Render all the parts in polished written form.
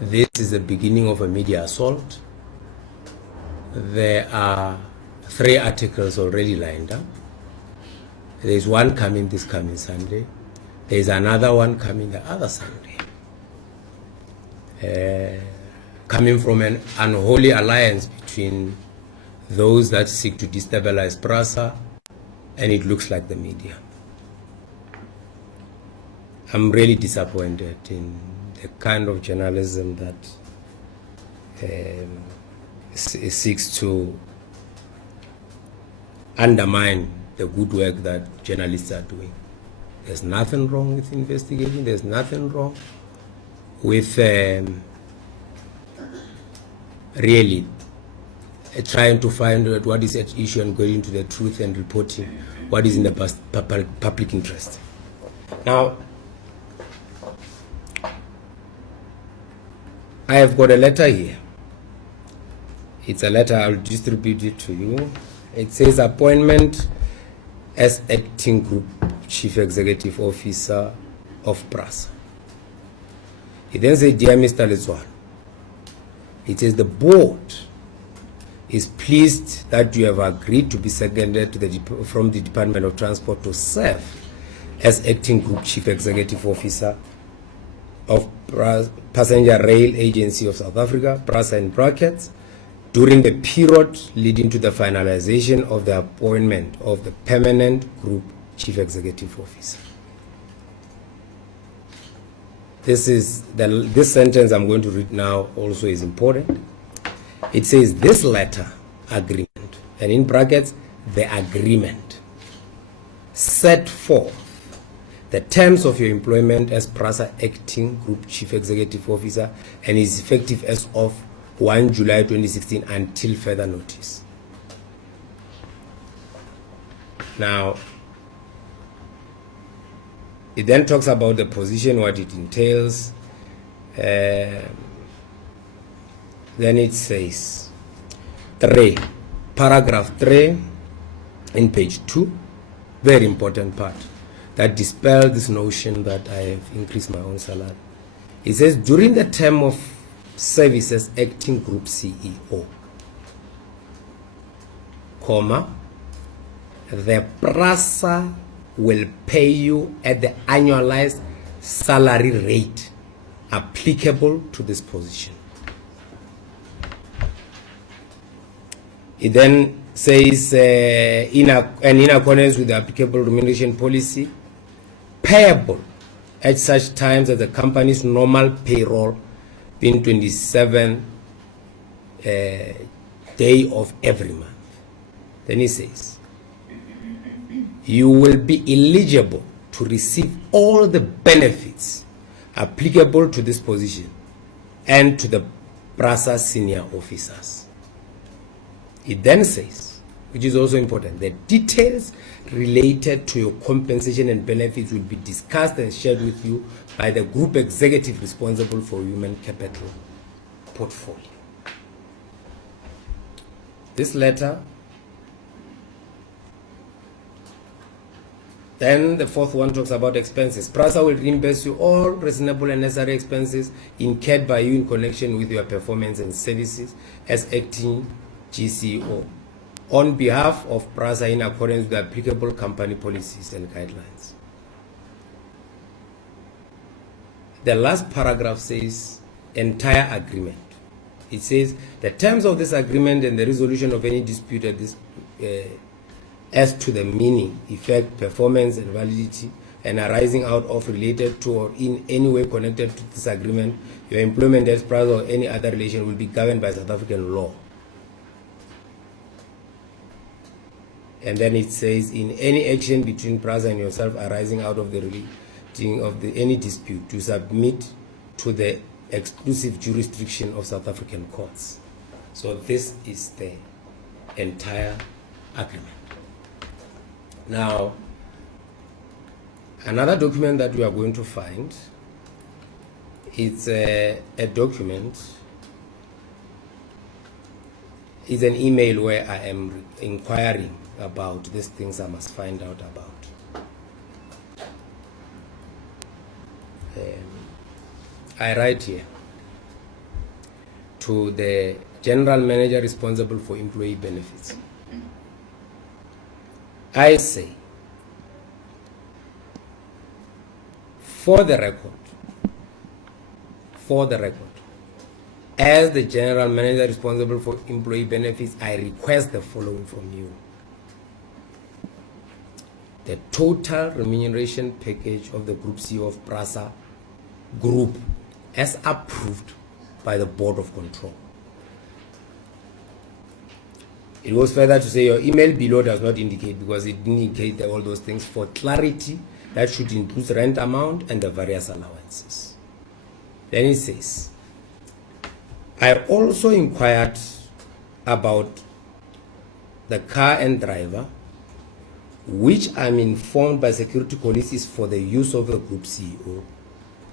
this is the beginning of a media assault. There are 3 articles already lined up. There's one coming this coming Sunday. There's another one coming the other Sunday. Coming from an unholy alliance between those that seek to destabilize Prasa, and it looks like the media. I'm really disappointed in the kind of journalism that seeks to undermine the good work that journalists are doing. There's nothing wrong with investigating. There's nothing wrong with really trying to find out what is at issue and going into the truth and reporting what is in the public interest. Now, I have got a letter here. It's a letter, I'll distribute it to you. It says appointment as acting group chief executive officer of Prasa. It then says, dear Mr. Letsoalo, it says the board is pleased that you have agreed to be seconded to from the Department of Transport to serve as acting group chief executive officer of Passenger Rail Agency of South Africa, Prasa in brackets, during the period leading to the finalization of the appointment of the permanent group chief executive officer. This sentence I'm going to read now also is important. It says this letter agreement, and in brackets, the agreement, set forth the terms of your employment as Prasa acting group chief executive officer and is effective as of 1 July 2016 until further notice. Now, it then talks about the position, what it entails. Then it says, paragraph 3 in page 2, very important part, that dispels this notion that I have increased my own salary. It says, during the term of service as acting group CEO, the Prasa will pay you at the annualized salary rate applicable to this position. It then says, in accordance with the applicable remuneration policy, payable at such times as the company's normal payroll being 27th day of every month. Then he says, you will be eligible to receive all the benefits applicable to this position and to the Prasa senior officers. It then says, which is also important, the details related to your compensation and benefits will be discussed and shared with you by the group executive responsible for human capital portfolio. This letter, then the fourth one talks about expenses. Prasa will reimburse you all reasonable and necessary expenses incurred by you in connection with your performance and services as acting GCO on behalf of Prasa in accordance with the applicable company policies and guidelines. The last paragraph says entire agreement. It says the terms of this agreement and the resolution of any dispute at this as to the meaning, effect, performance, and validity, and arising out of, related to, or in any way connected to this agreement, your employment as Prasa or any other relation will be governed by South African law. And then it says, in any action between Prasa and yourself arising out of the relating of any dispute, to submit to the exclusive jurisdiction of South African courts. So this is the entire agreement. Now, another document that we are going to find, it's a document, it's an email where I am inquiring about these things I must find out about. I write here, to the general manager responsible for employee benefits. I say, for the record, as the general manager responsible for employee benefits, I request the following from you. The total remuneration package of the Group CEO of Prasa Group as approved by the Board of Control. It goes further to say your email below does not indicate, because it didn't indicate all those things. For clarity, that should include rent amount and the various allowances. Then it says, I also inquired about the car and driver, which I'm informed by security colleagues is for the use of the Group CEO.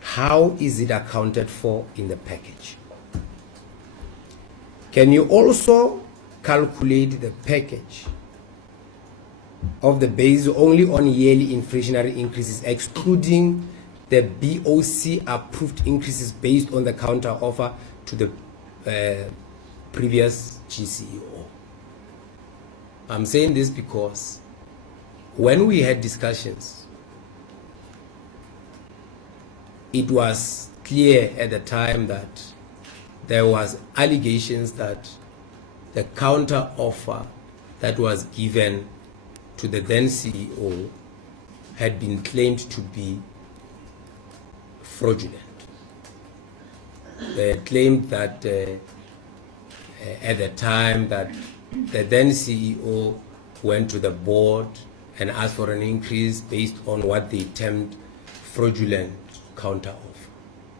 How is it accounted for in the package? Can you also calculate the package of the base only on yearly inflationary increases, excluding the BOC approved increases based on the counter offer to the previous GCEO? I'm saying this because when we had discussions, it was clear at the time that there was allegations that the counter offer that was given to the then CEO had been claimed to be fraudulent. They claimed that at the time that the then CEO went to the board and asked for an increase based on what they termed fraudulent counter offer.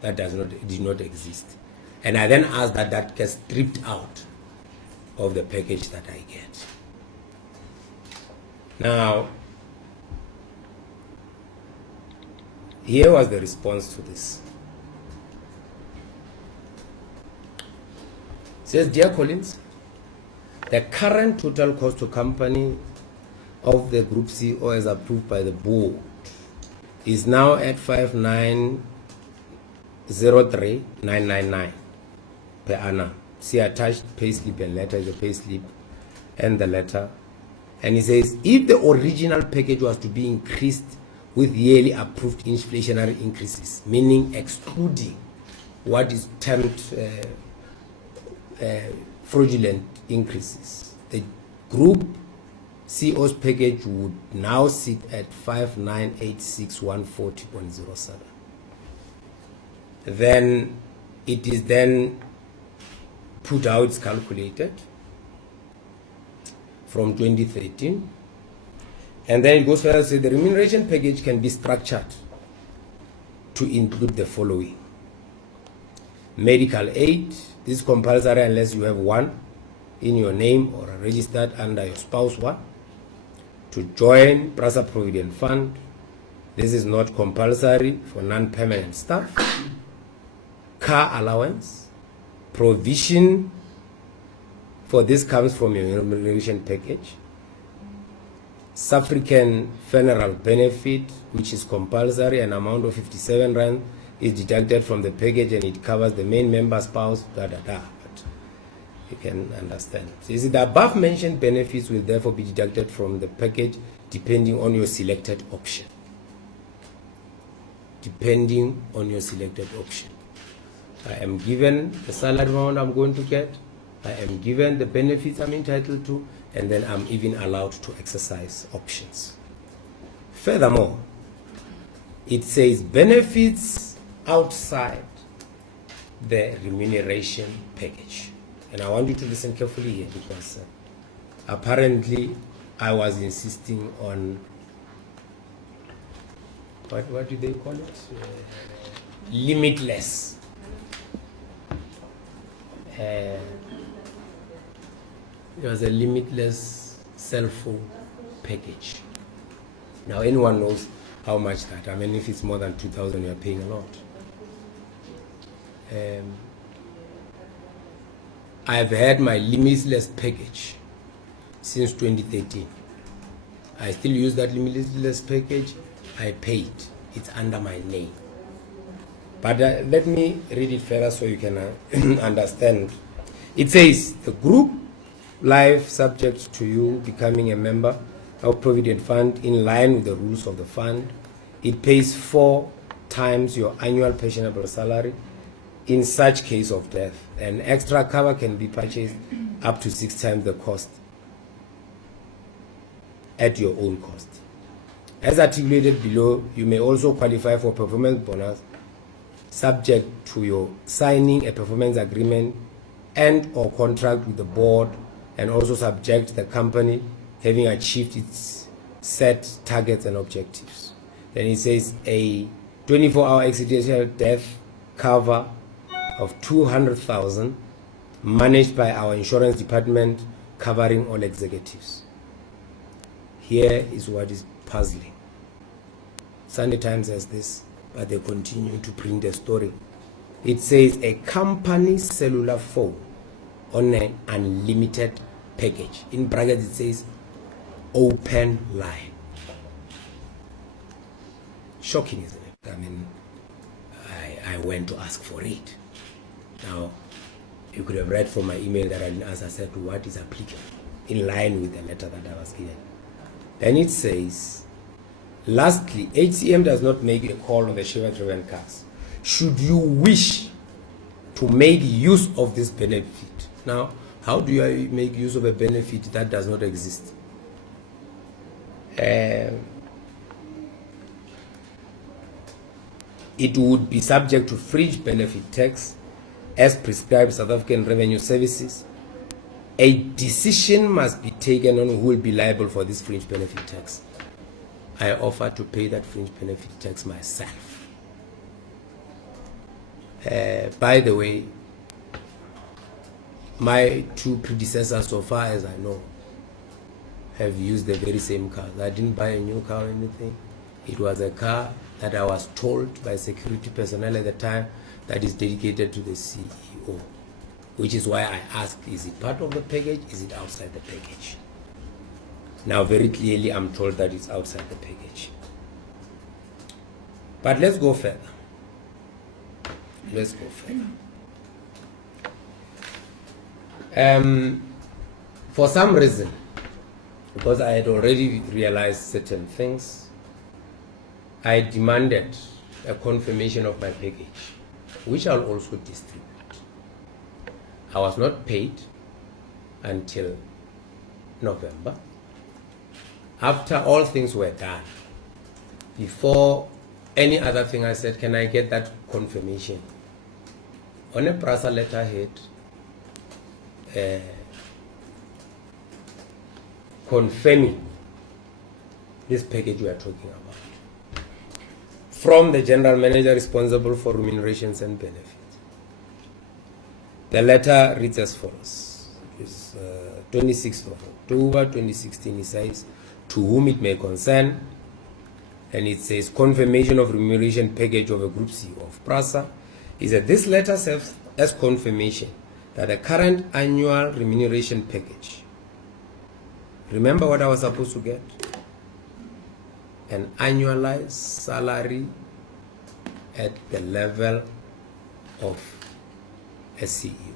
That did not exist. And I then asked that that gets stripped out of the package that I get. Now, here was the response to this. It says, Dear Collins, the current total cost to company of the Group CEO as approved by the board is now at 5,903,999 per annum. See attached payslip and letter, the payslip and the letter. And it says, if the original package was to be increased with yearly approved inflationary increases, meaning excluding what is termed fraudulent increases, the Group CEO's package would now sit at 5,986,140.07. Then it is then put how it's calculated from 2013, and then it goes further to say the remuneration package can be structured to include the following: medical aid. This is compulsory unless you have one in your name or are registered under your spouse one. To join Prasa Provident Fund, this is not compulsory for non-permanent staff. Car allowance, provision for this comes from your remuneration package. South African funeral benefit, which is compulsory, an amount of 57 rand is deducted from the package and it covers the main member, spouse, But you can understand. So you see, the above mentioned benefits will therefore be deducted from the package depending on your selected option. Depending on your selected option. I am given the salary amount I'm going to get, I am given the benefits I'm entitled to, and then I'm even allowed to exercise options. Furthermore, it says benefits outside the remuneration package. And I want you to listen carefully here, because apparently I was insisting on, what do they call it? Limitless. It was a limitless cell phone package. Now anyone knows how much that. I mean, if it's more than 2,000, you are paying a lot. I've had my limitless package since 2013. I still use that limitless package. I pay it. It's under my name. But let me read it further so you can understand. It says, the group life subject to you becoming a member of Provident Fund in line with the rules of the fund. It pays 4 times your annual pensionable salary in such case of death. An extra cover can be purchased up to 6 times the cost at your own cost. As articulated below, you may also qualify for performance bonus subject to your signing a performance agreement and or contract with the board, and also subject the company having achieved its set targets and objectives. Then it says a 24-hour accidental death cover of 200,000 managed by our insurance department covering all executives. Here is what is puzzling. Sunday Times has this, but they continue to print a story. It says a company cellular phone on an unlimited package. In brackets it says open line. Shocking, isn't it? I mean, I went to ask for it. Now, you could have read from my email that I didn't answer. I said what is applicable in line with the letter that I was given. Then it says, lastly, HCM does not make a call on the Shiva-driven cars. Should you wish to make use of this benefit? Now, how do you make use of a benefit that does not exist? It would be subject to fringe benefit tax as prescribed South African Revenue Services. A decision must be taken on who will be liable for this fringe benefit tax. I offer to pay that fringe benefit tax myself. By the way, my 2 predecessors, so far as I know, have used the very same car. I didn't buy a new car or anything. It was a car that I was told by security personnel at the time that is dedicated to the CEO, which is why I asked, is it part of the package? Is it outside the package? Now, very clearly, I'm told that it's outside the package. But let's go further. Let's go further. For some reason, because I had already realized certain things, I demanded a confirmation of my package, which I'll also distribute. I was not paid until November. After all things were done, before any other thing, I said, can I get that confirmation? On a Prasa letterhead, confirming this package we are talking about, from the general manager responsible for remunerations and benefits. The letter reads as follows. It's 26th of October 2016. It says, to whom it may concern, and it says, confirmation of remuneration package of a Group CEO of Prasa, is that this letter serves as confirmation that the current annual remuneration package, remember what I was supposed to get? An annualized salary at the level of a CEO,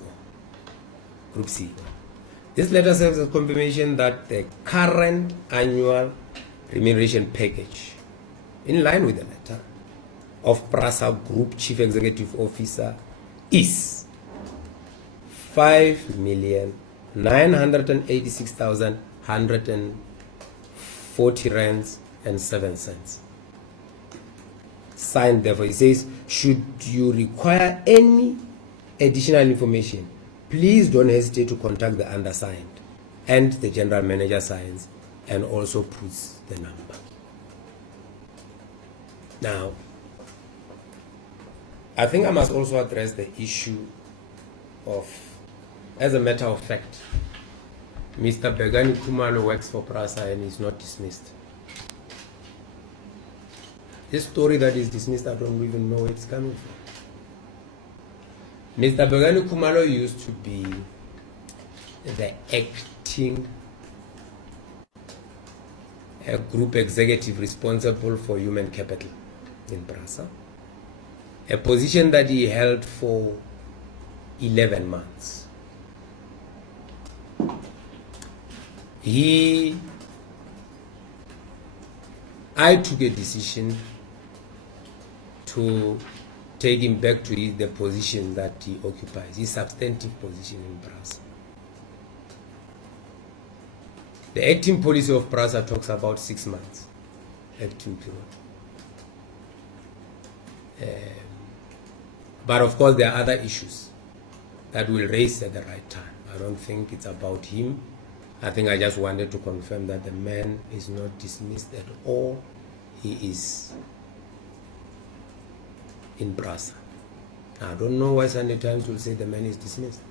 Group CEO. This letter serves as confirmation that the current annual remuneration package, in line with the letter, of Prasa Group Chief Executive Officer is 5,986,140 rands and 7 cents. Signed, therefore, it says, should you require any additional information, please don't hesitate to contact the undersigned, and the general manager signs and also puts the number. Now, I think I must also address the issue of, as a matter of fact, Mr. Begani Kumalo works for Prasa and is not dismissed. This story that is dismissed, I don't even know where it's coming from. Mr. Begani Kumalo used to be the acting group executive responsible for human capital in Prasa. a position that he held for 11 months. I took a decision to take him back to the position that he occupies, his substantive position in Prasa. The acting policy of Prasa talks about 6 months acting period. But of course there are other issues that will raise at the right time. I don't think it's about him. I think I just wanted to confirm that the man is not dismissed at all. He is in Prasa. I don't know why Sunday Times will say the man is dismissed.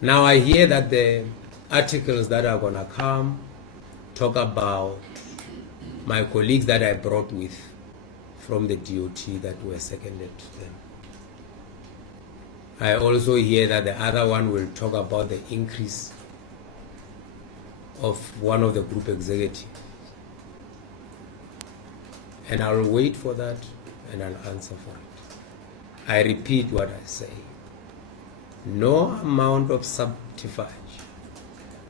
Now I hear that the articles that are going to come talk about my colleagues that I brought with from the DOT that were seconded to them. I also hear that the other one will talk about the increase of one of the group executives. And I'll wait for that and I'll answer for it. I repeat what I say. No amount of subterfuge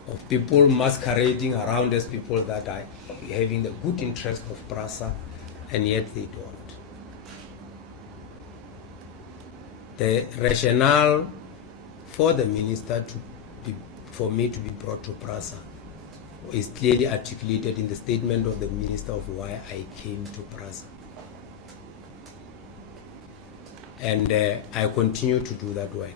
of people masquerading around as people that are having the good interest of Prasa and yet they don't. The rationale for the minister for me to be brought to Prasa is clearly articulated in the statement of the minister of why I came to Prasa. And I continue to do that work.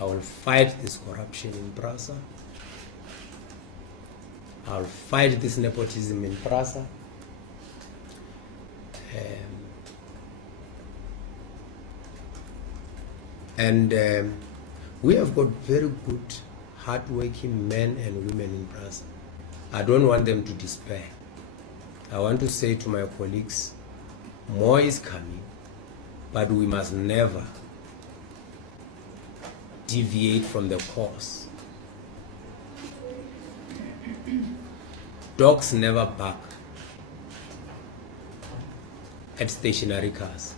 I will fight this corruption in Prasa. I'll fight this nepotism in Prasa. And we have got very good, hard-working men and women in Prasa. I don't want them to despair. I want to say to my colleagues, more is coming, but we must never deviate from the course. Dogs never bark at stationary cars.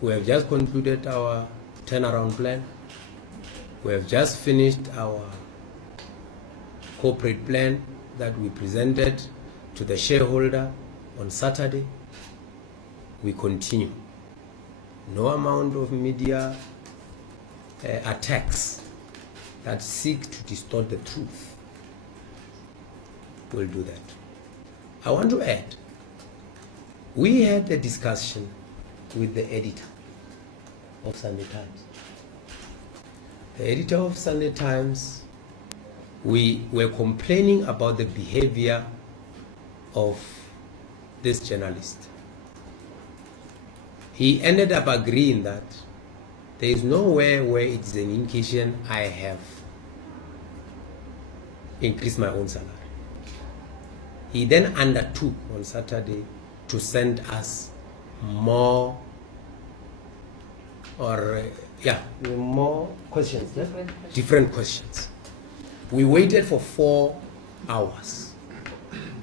We have just concluded our turnaround plan. We have just finished our corporate plan that we presented to the shareholder on Saturday. We continue. No amount of media attacks that seek to distort the truth will do that. I want to add, we had a discussion with the editor of Sunday Times. The editor of Sunday Times, we were complaining about the behavior of this journalist. He ended up agreeing that there is nowhere where it is an indication I have increased my own salary. He then undertook on Saturday to send us more questions. Different questions. We waited for 4 hours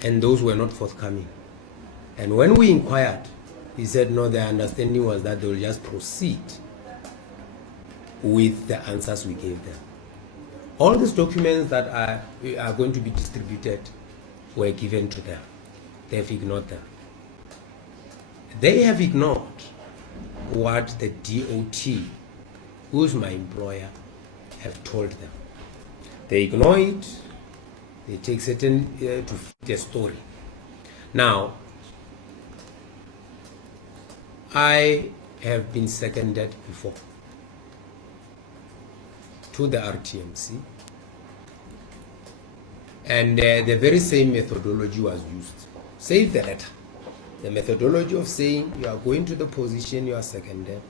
and those were not forthcoming. And when we inquired, he said no, their understanding was that they will just proceed with the answers we gave them. All these documents that are going to be distributed were given to them. They've ignored them. They have ignored what the DOT, who's my employer, have told them. They ignore it. They take certain to fit the story. Now, I have been seconded before to the RTMC, and the very same methodology was used. Save the letter. The methodology of saying you are going to the position you are seconded.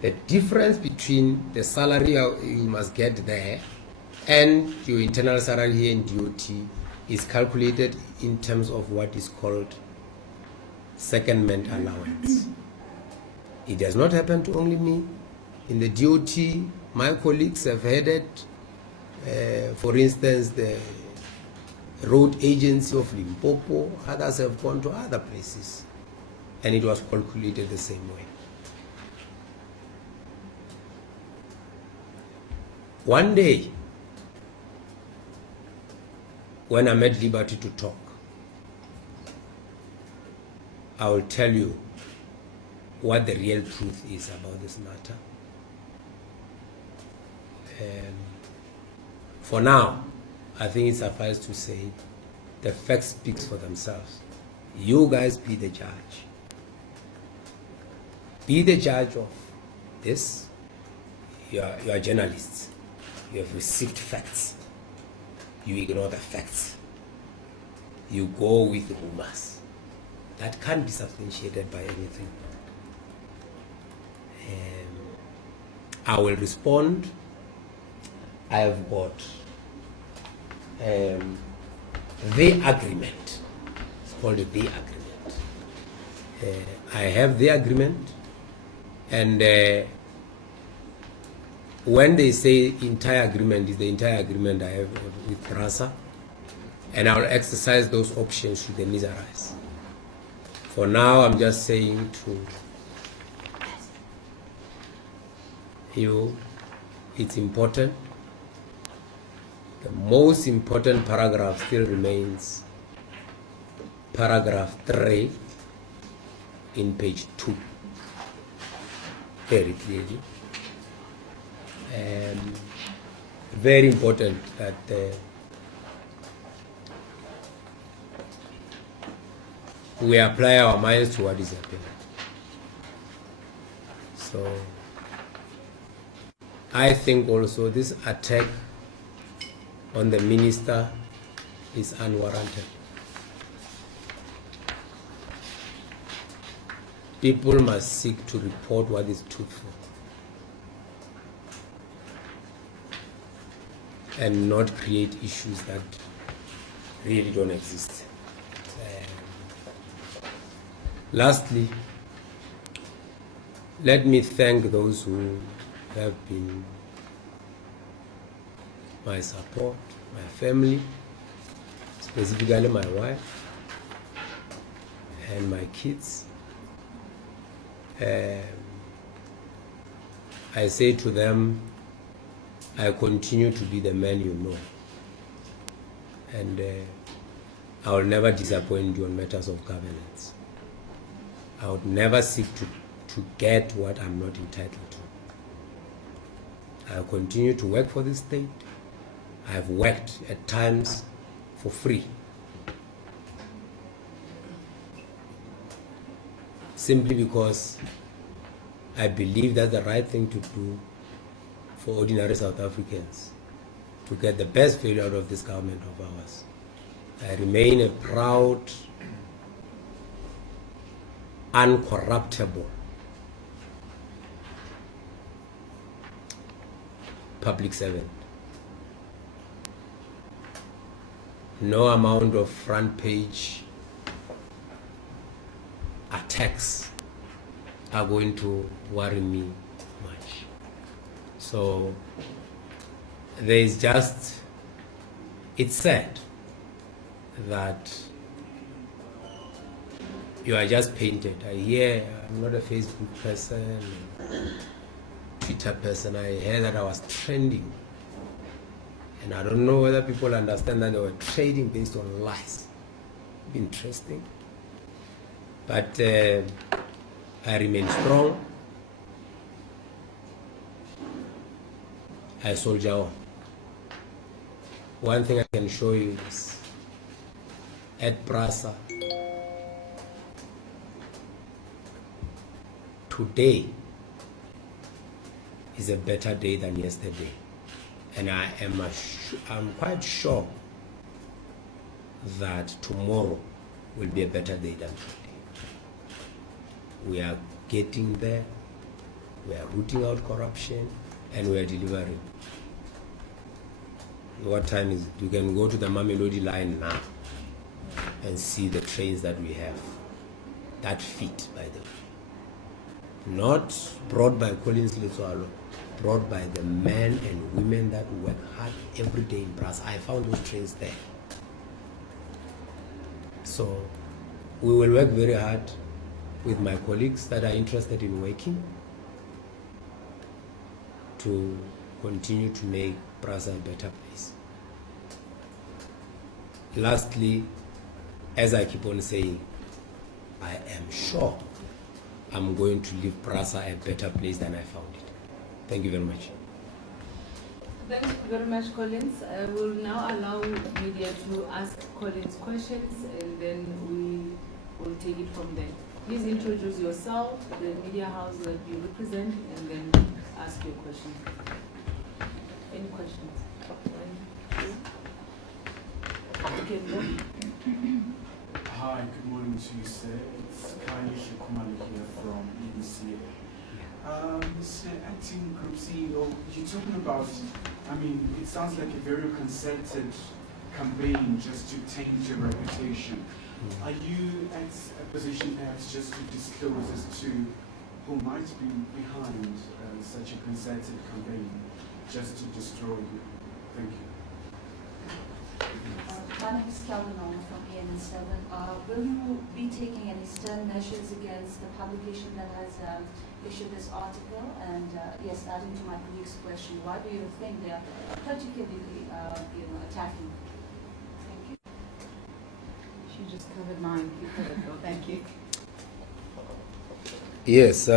The difference between the salary you must get there and your internal salary here in DOT is calculated in terms of what is called secondment allowance. It does not happen to only me. In the DOT, my colleagues have headed For instance, the road agency of Limpopo, others have gone to other places, and it was calculated the same way. One day, when I'm at liberty to talk, I will tell you what the real truth is about this matter. For now, I think it suffices to say the facts speak for themselves. You guys be the judge. Be the judge of this. You are journalists. You have received facts. You ignore the facts. You go with rumors that can't be substantiated by anything. I will respond. I have got the agreement. It's called the agreement. I have the agreement, and when they say entire agreement, is the entire agreement I have with Prasa, and I will exercise those options should the need arise. For now, I'm just saying to you, it's important. The most important paragraph still remains paragraph 3 in page 2, very clearly. Very important that we apply our minds to what is happening. So I think also this attack on the minister is unwarranted. People must seek to report what is truthful and not create issues that really don't exist. Lastly, let me thank those who have been my support, my family, specifically my wife and my kids. I say to them, I continue to be the man you know, and I will never disappoint you on matters of governance. I would never seek to get what I'm not entitled to. I'll continue to work for this state. I have worked at times for free, simply because I believe that's the right thing to do for ordinary South Africans to get the best value out of this government of ours. I remain a proud, uncorruptible public servant. No amount of front page attacks are going to worry me much. So there is just, it's sad that you are just painted. I hear, I'm not a Facebook person, Twitter person. I hear that I was trending. And I don't know whether people understand that they were trading based on lies. Interesting. But I remain strong. I soldier on. One thing I can show you is at Prasa, today is a better day than yesterday. And I'm quite sure that tomorrow will be a better day than today. We are getting there. We are rooting out corruption, and we are delivering. What time is it? You can go to the Mamelodi line now and see the trains that we have. That fit, by the way. Not brought by Collins Letsoalo, brought by the men and women that work hard every day in Prasa. I found those trains there. So we will work very hard with my colleagues that are interested in working to continue to make Prasa a better place. Lastly, as I keep on saying, I am sure I'm going to leave Prasa a better place than I found it. Thank you very much. Thank you very much, Collins. We'll now allow media to ask Collins questions, and then we will take it from there. Please introduce yourself, the media house that you represent, and then ask your question. Any questions? Okay, Hi, good morning to you, sir. It's Kanye Shekumali here from eNCA. Mr. Acting Group CEO, you're talking about, it sounds like a very concerted campaign just to taint your reputation. Are you at a position perhaps just to disclose as to who might be behind such a concerted campaign just to destroy you? Thank you. My name is Kelvin Long from eNCA. Will you be taking any stern measures against the publication that has issued this article? And yes, adding to my colleague's question, why do you think they are particularly attacking? Thank you. She just covered mine. You covered it. Thank you. Yes,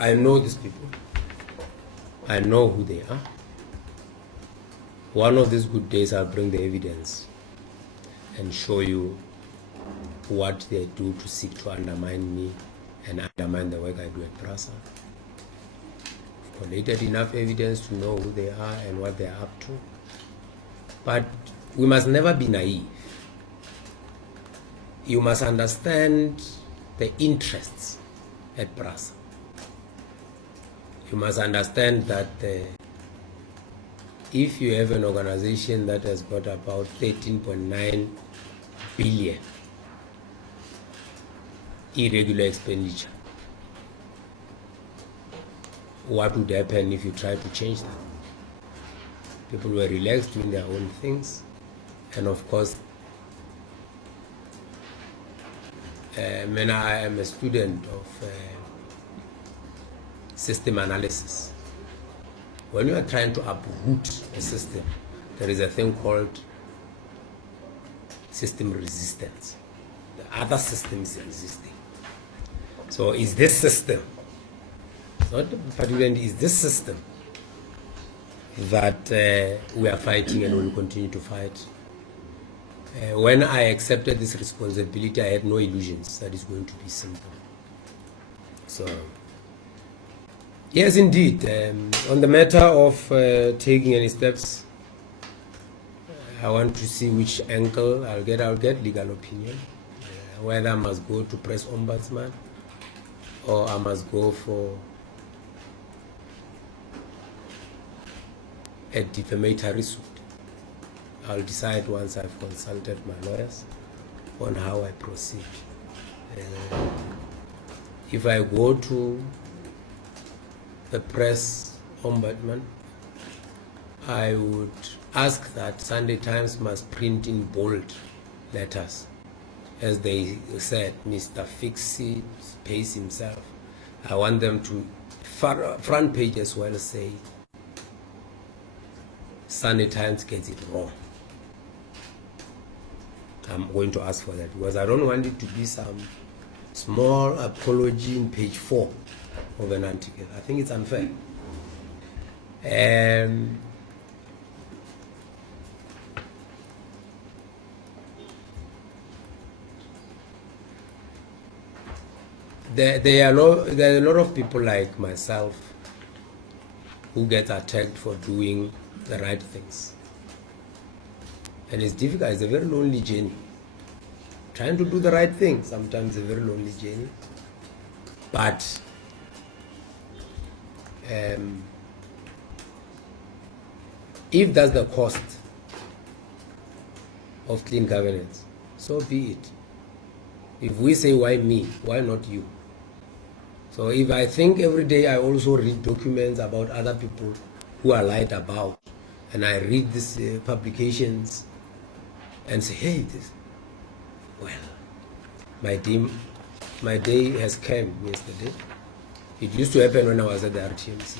I know these people. I know who they are. One of these good days, I'll bring the evidence and show you what they do to seek to undermine me and undermine the work I do at Prasa. I've collated enough evidence to know who they are and what they're up to. But we must never be naive. You must understand the interests at Prasa. You must understand that if you have an organization that has got about 13.9 billion irregular expenditure, what would happen if you try to change that? People were relaxed doing their own things, and of course, I am a student of system analysis. When you are trying to uproot a system, there is a thing called system resistance. The other system is resisting. So is this system, not particularly is this system that we are fighting and will continue to fight. When I accepted this responsibility, I had no illusions that it's going to be simple. So yes, indeed. On the matter of taking any steps, I want to see which angle I'll get legal opinion, whether I must go to press ombudsman or I must go for a defamatory suit. I'll decide once I've consulted my lawyers on how I proceed. If I go to the press ombudsman, I would ask that Sunday Times must print in bold letters, as they said, Mr. Fix-It pays himself. I want them to front page as well say Sunday Times gets it wrong. I'm going to ask for that because I don't want it to be some small apology in page 4 of an article. I think it's unfair. There are a lot of people like myself who get attacked for doing the right things. And it's difficult, it's a very lonely journey. Trying to do the right thing, sometimes a very lonely journey. But if that's the cost of clean governance, so be it. If we say, why me? Why not you? So if I think every day, I also read documents about other people who are lied about, and I read these publications and say, hey, this, well, my day has come yesterday. It used to happen when I was at the RTMC.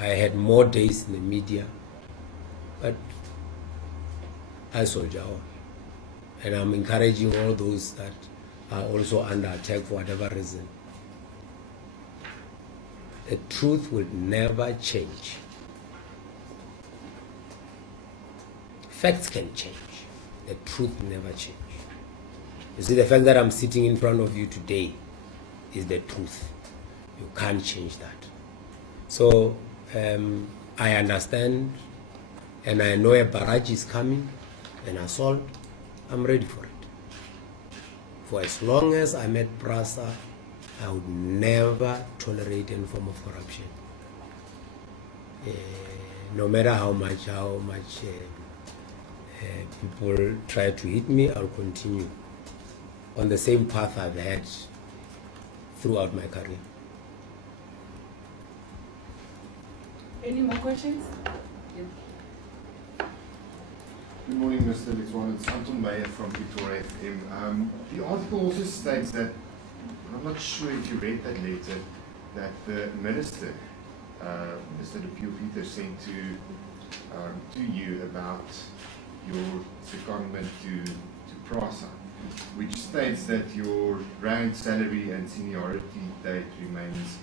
I had more days in the media, but I soldier on. And I'm encouraging all those that are also under attack for whatever reason. The truth will never change. Facts can change. The truth will never change. You see, the fact that I'm sitting in front of you today is the truth. You can't change that. So I understand, and I know a barrage is coming, an assault. I'm ready for it. For as long as I'm at Prasa, I would never tolerate any form of corruption. No matter how much people try to hit me, I'll continue on the same path I've had throughout my career. Any more questions? Good morning, Mr. Letsoalo. It's Anton Meyer from Pretoria FM. The article also states that, I'm not sure if you read that letter, that the minister, Mr. De Pieter, sent to you about your secondment to Prasa, which states that your rank, salary and seniority date remains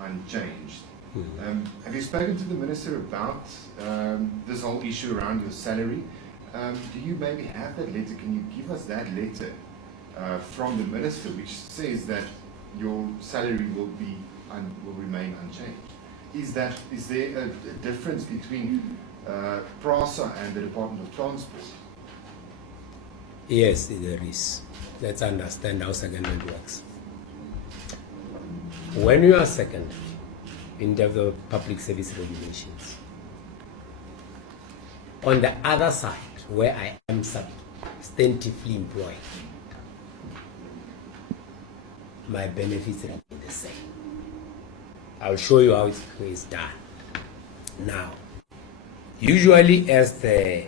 unchanged. Have you spoken to the minister about this whole issue around your salary? Do you maybe have that letter? Can you give us that letter from the minister, which says that your salary will remain unchanged? Is there a difference between Prasa and the Department of Transport? Yes, there is. Let's understand how secondment works. When you are second in terms of public service regulations, on the other side, where I am substantively employed, my benefits remain the same. I'll show you how it's done. Now, usually as the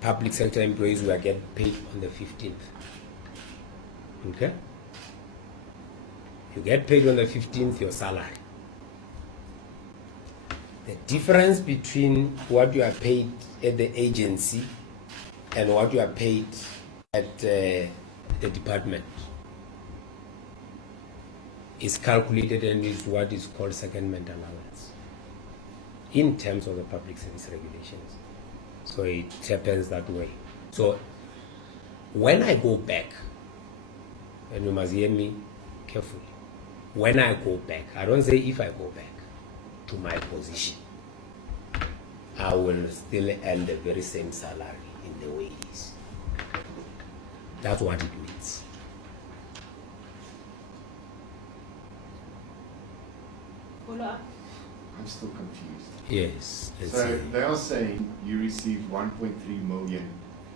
public sector employees, we are getting paid on the 15th. Okay? You get paid on the 15th, your salary. The difference between what you are paid at the agency and what you are paid at the department is calculated and is what is called secondment allowance in terms of the public service regulations. So it happens that way. So when I go back, and you must hear me carefully, when I go back, I don't say if I go back to my position, I will still earn the very same salary in the way it is. That's what it means. Follow up. I'm still confused. Yes. So they are saying you received 1.3 million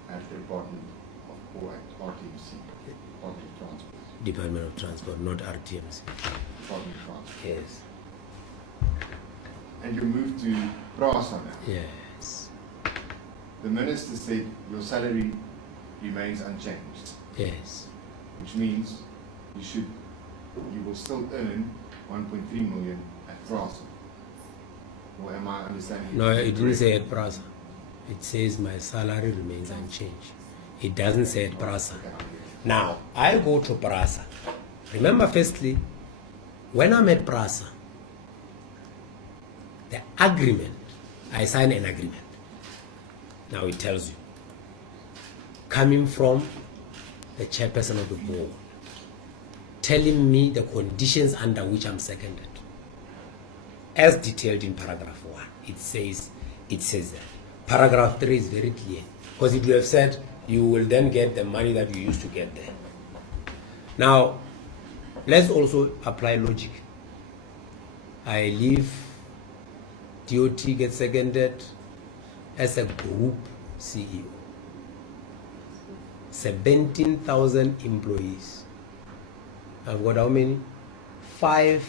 at the Department of, or at RTMC, Department of Transport. Department of Transport, not RTMC. Department of Transport. Yes. And you moved to Prasa now. Yes. The minister said your salary remains unchanged, Yes. which means you will still earn 1.3 million at Prasa. Or am I understanding? No, it didn't say at Prasa. It says my salary remains unchanged. It doesn't say at Prasa. Now, I go to Prasa. Remember, firstly, when I'm at Prasa, the agreement, I sign an agreement. Now it tells you, coming from the chairperson of the board, telling me the conditions under which I'm seconded. As detailed in paragraph 1, it says that. Paragraph 3 is very clear, because it will have said you will then get the money that you used to get there. Now, let's also apply logic. I leave, DOT gets seconded as a group CEO. 17,000 employees. I've got how many? 5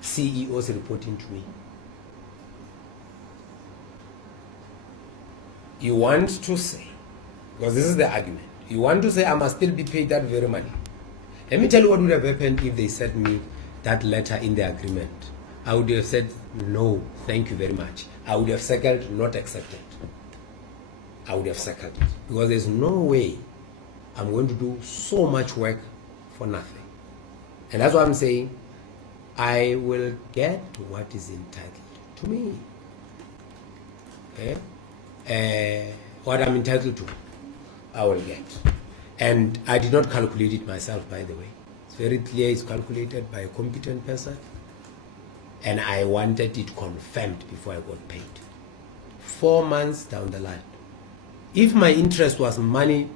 CEOs reporting to me. You want to say, because this is the argument, you want to say I must still be paid that very money. Let me tell you what would have happened if they sent me that letter in the agreement. I would have said, no, thank you very much. I would have circled, not accepted. I would have circled it. Because there's no way I'm going to do so much work for nothing. And that's what I'm saying. I will get what is entitled to me. Okay? What I'm entitled to, I will get. And I did not calculate it myself, by the way. It's very clear it's calculated by a competent person. And I wanted it confirmed before I got paid. 4 months down the line. If my interest was money,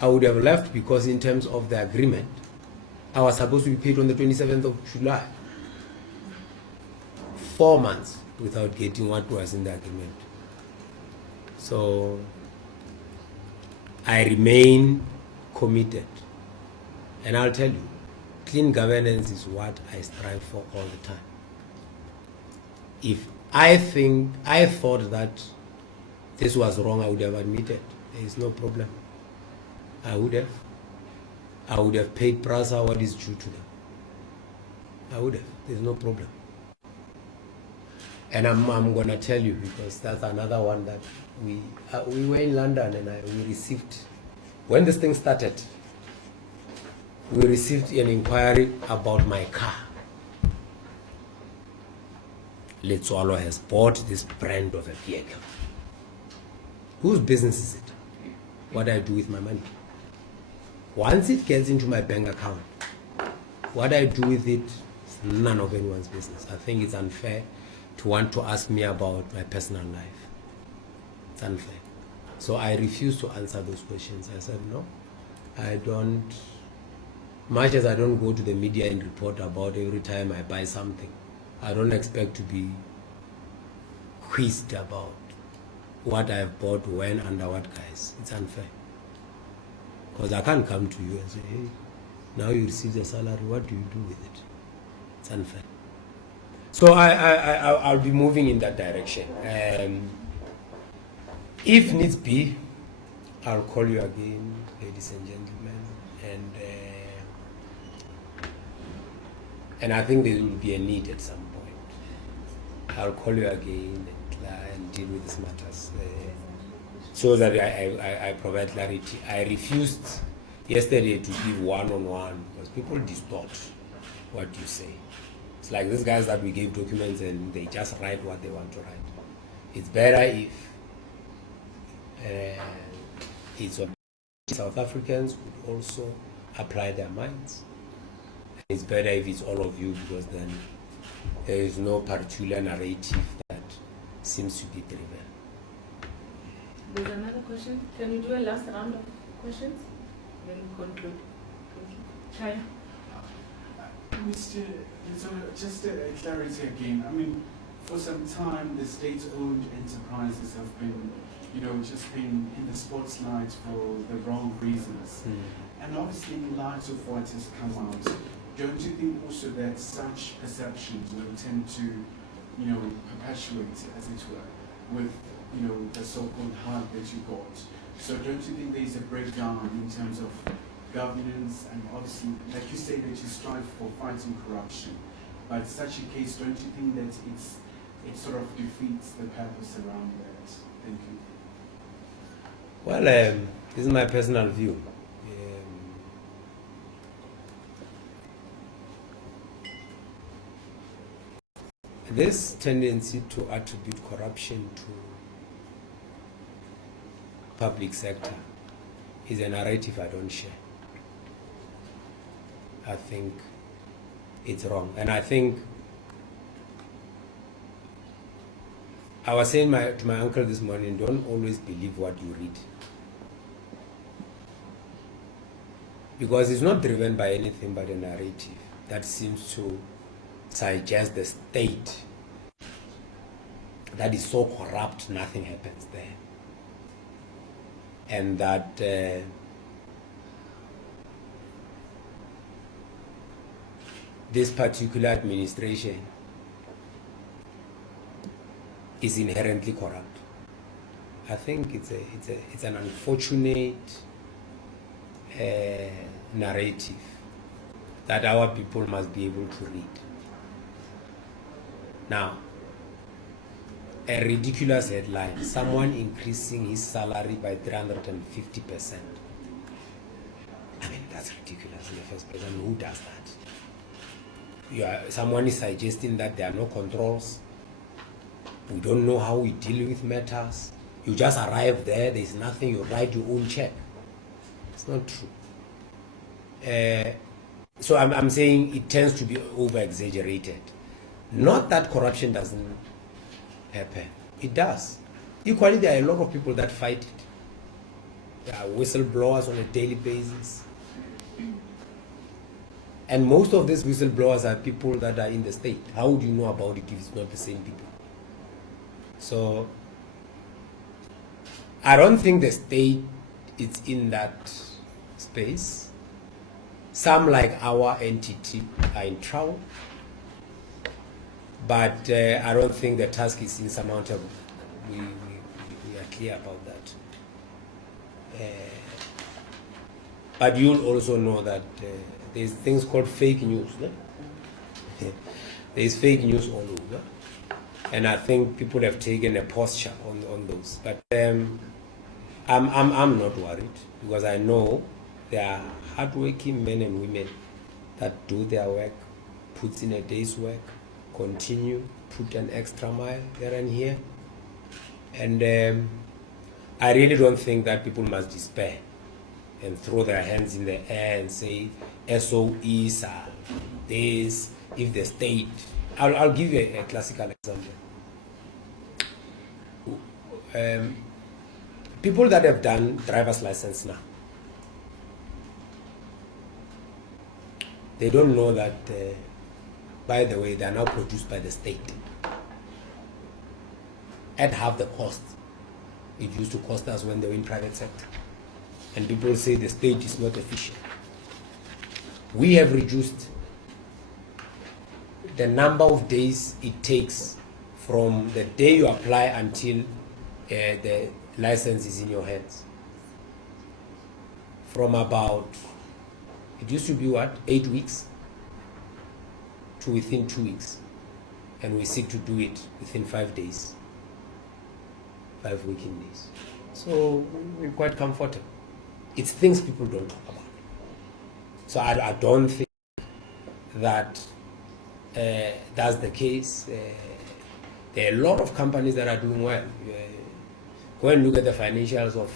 I would have left, because in terms of the agreement, I was supposed to be paid on the 27th of July. 4 months without getting what was in the agreement. So I remain committed. And I'll tell you, clean governance is what I strive for all the time. If I thought that this was wrong, I would have admitted. There is no problem. I would have paid Prasa what is due to them. I would have. There's no problem. And I'm gonna tell you, because that's another one that we were in London, and we received, when this thing started, we received an inquiry about my car. Letsoalo has bought this brand of a vehicle. Whose business is it? What I do with my money. Once it gets into my bank account, what I do with it is none of anyone's business. I think it's unfair to want to ask me about my personal life. It's unfair. So I refuse to answer those questions. I said, no, I don't. Much as I don't go to the media and report about every time I buy something, I don't expect to be quizzed about what I've bought, when, under what guise. It's unfair. Because I can't come to you and say, hey, now you receive the salary, what do you do with it? It's unfair. So I'll be moving in that direction. If needs be, I'll call you again, ladies and gentlemen, and I think there will be a need at some point. I'll call you again and deal with these matters, so that I provide clarity. I refused yesterday to give one-on-one, because people distort what you say. It's like these guys that we gave documents and they just write what they want to write. It's better if it's South Africans would also apply their minds. It's better if it's all of you, because then there is no particular narrative that seems to be driven. There's another question. Can we do a last round of questions? Then conclude. Chaya. Mr. Just a clarity again. I mean, for some time, the state-owned enterprises have been, just been in the spotlight for the wrong reasons. And obviously, in light of what has come out, don't you think also that such perceptions will tend to, perpetuate, as it were, with, the so-called hub that you got? So don't you think there's a breakdown in terms of governance, and obviously, like you say, that you strive for fighting corruption, but such a case, don't you think that it sort of defeats the purpose around that? Thank you. Well, this is my personal view. This tendency to attribute corruption to public sector is a narrative I don't share. I think it's wrong. And I think I was saying to my uncle this morning, don't always believe what you read. Because it's not driven by anything but a narrative that seems to suggest the state that is so corrupt, nothing happens there. And that this particular administration is inherently corrupt. I think it's an unfortunate narrative that our people must be able to read. Now, a ridiculous headline, someone increasing his salary by 350%. I mean, that's ridiculous in the first place. I mean, who does that? Someone is suggesting that there are no controls. We don't know how we deal with matters. You just arrive there's nothing, you write your own check. It's not true. So I'm saying it tends to be over-exaggerated. Not that corruption doesn't happen. It does. Equally, there are a lot of people that fight it. There are whistleblowers on a daily basis. And most of these whistleblowers are people that are in the state. How would you know about it if it's not the same people? So, I don't think the state is in that space. Some, like our entity, are in trouble. But I don't think the task is insurmountable. We are clear about that. But you'll also know that there's things called fake news. No? There's fake news all over. And I think people have taken a posture on those. But I'm not worried, because I know there are hardworking men and women that do their work, puts in a day's work, continue, put an extra mile there and here. And I really don't think that people must despair and throw their hands in the air and say SOEs are this, if the state. I'll give you a classical example. People that have done driver's license now, they don't know that, by the way, they are now produced by the state at half the cost it used to cost us when they were in private sector. And people say the state is not efficient. We have reduced the number of days it takes from the day you apply until the license is in your hands. From about, it used to be what, 8 weeks to within 2 weeks. And we seek to do it within 5 days, 5 working days. So we're quite comfortable. It's things people don't talk about. So I don't think that that's the case. There are a lot of companies that are doing well. Go and look at the financials of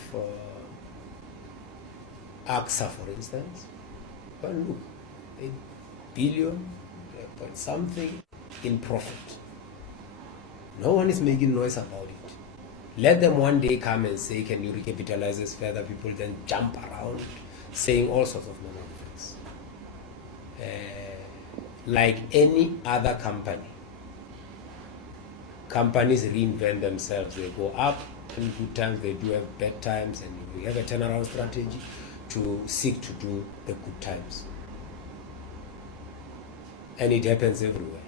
AXA, for instance. Go and look. 8 billion, point something in profit. No one is making noise about it. Let them one day come and say, can you recapitalize this further? People then jump around saying all sorts of manner of things. Like any other company, companies reinvent themselves. They go up in good times, they do have bad times, and we have a turnaround strategy to seek to do the good times. And it happens everywhere.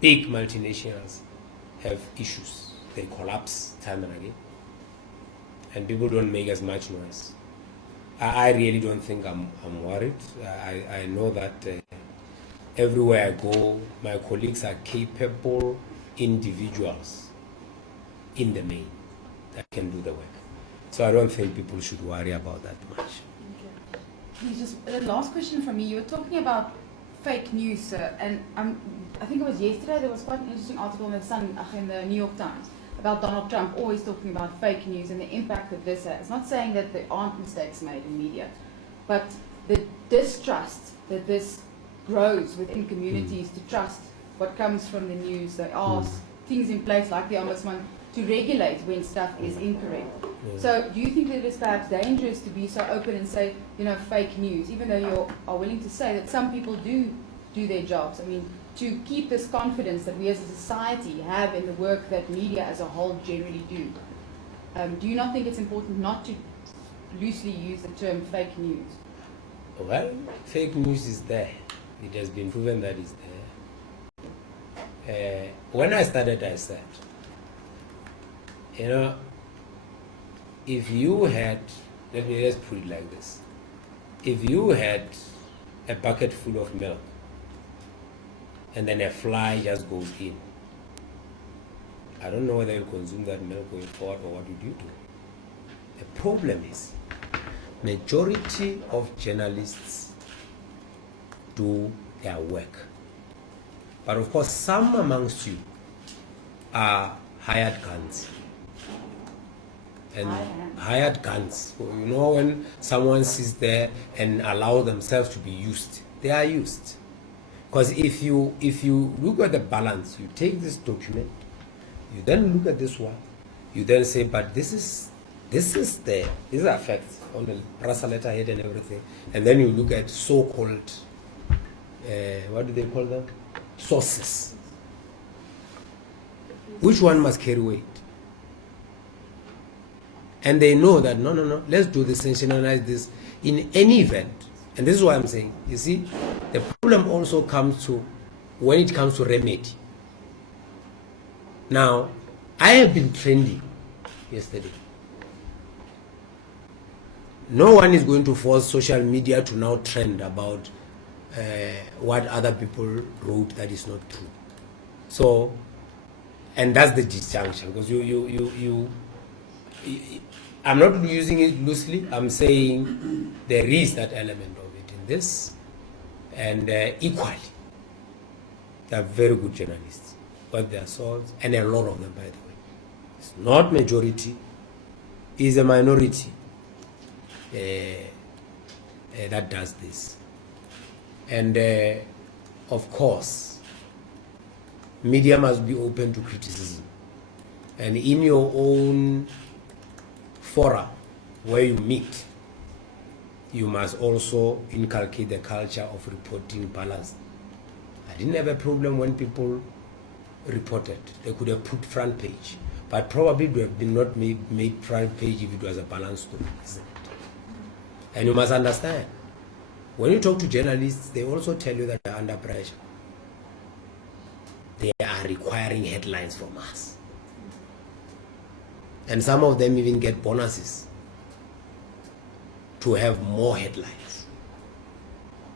Big multinationals have issues. They collapse time and again. And people don't make as much noise. I really don't think I'm worried. I know that everywhere I go, my colleagues are capable individuals in the main that can do the work. So I don't think people should worry about that much. Okay. Just the last question from me. You were talking about fake news, sir, and I think it was yesterday there was quite an interesting article in the Sun, in the New York Times, about Donald Trump always talking about fake news and the impact that this has. Not saying that there aren't mistakes made in media, but the distrust that this grows within communities to trust what comes from the news. There are things in place like the Ombudsman to regulate when stuff is incorrect. So do you think that it's perhaps dangerous to be so open and say, fake news, even though you are willing to say that some people do their jobs? I mean, to keep this confidence that we as a society have in the work that media as a whole generally do. Do you not think it's important not to loosely use the term fake news? Well, fake news is there. It has been proven that it's there. When I started, I said, if you had, let's put it like this, if you had a bucket full of milk and then a fly just goes in, I don't know whether you'll consume that milk going forward or what would you do. The problem is, majority of journalists do their work. But of course, some amongst you are hired guns. And hired guns. When someone sits there and allow themselves to be used, they are used. Because if you look at the balance, you take this document, you then look at this one, you then say, but these are facts on the Prasa letterhead and everything, and then you look at so-called, what do they call them? Sources. Which one must carry weight? And they know that, no, let's do this, sensationalize this in any event. And this is why I'm saying, you see, the problem also comes to, when it comes to remedy. Now, I have been trending yesterday. No one is going to force social media to now trend about what other people wrote that is not true. So, and that's the disjunction, because I'm not using it loosely. I'm saying there is that element of it in this, and equally, they are very good journalists, but they are souls, and a lot of them, by the way. It's not majority, it's a minority that does this. And of course, media must be open to criticism. And in your own fora where you meet, you must also inculcate the culture of reporting balance. I didn't have a problem when people reported. They could have put front page, but probably would have been not made front page if it was a balanced story, isn't it? And you must understand, when you talk to journalists, they also tell you that they're under pressure. They are requiring headlines from us. And some of them even get bonuses to have more headlines.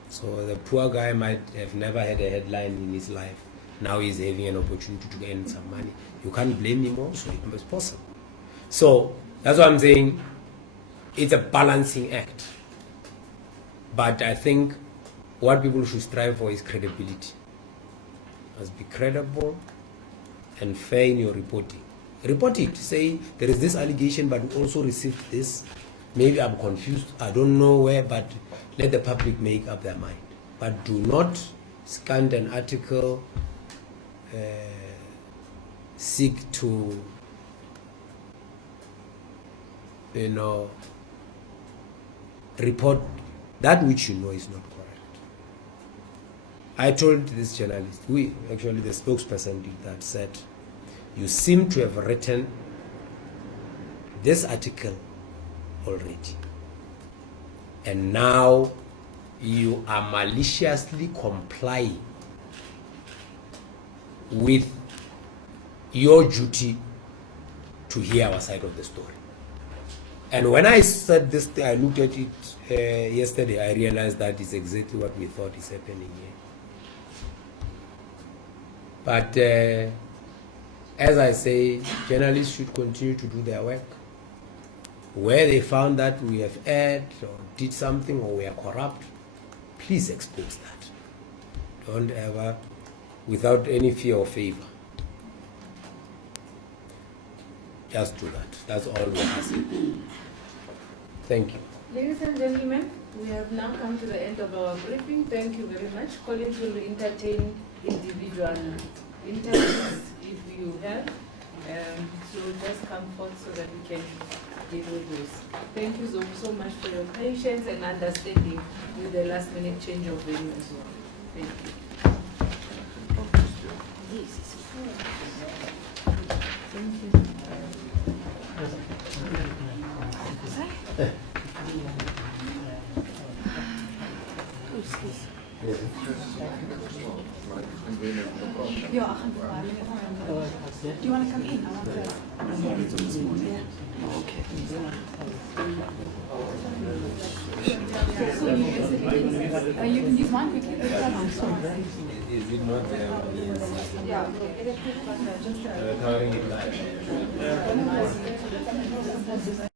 So the poor guy might have never had a headline in his life. Now he's having an opportunity to earn some money. You can't blame him also, it's possible. So that's what I'm saying. It's a balancing act. But I think what people should strive for is credibility. You must be credible and fair in your reporting. Report it. Say, there is this allegation, but we also received this. Maybe I'm confused. I don't know where, but let the public make up their mind. But do not scan an article, seek to, report that which you know is not correct. I told this journalist, the spokesperson did that, said, you seem to have written this article already, and now you are maliciously complying with your duty to hear our side of the story. And when I said this, I looked at it yesterday, I realized that is exactly what we thought is happening here. But as I say, journalists should continue to do their work. Where they found that we have erred or did something or we are corrupt, please expose that. Don't ever, without any fear or favor. Just do that. That's all we're asking. Thank you. Ladies and gentlemen, we have now come to the end of our briefing. Thank you very much. Collins will entertain individual interviews if you have. So just come forth so that we can deal with those. Thank you so much for your patience and understanding with the last minute change of venue as well. Thank you. Thank you. Yeah, I can fly. Do you want to come in? I want to. You can use mine quickly. Is it not Yeah. recording it live?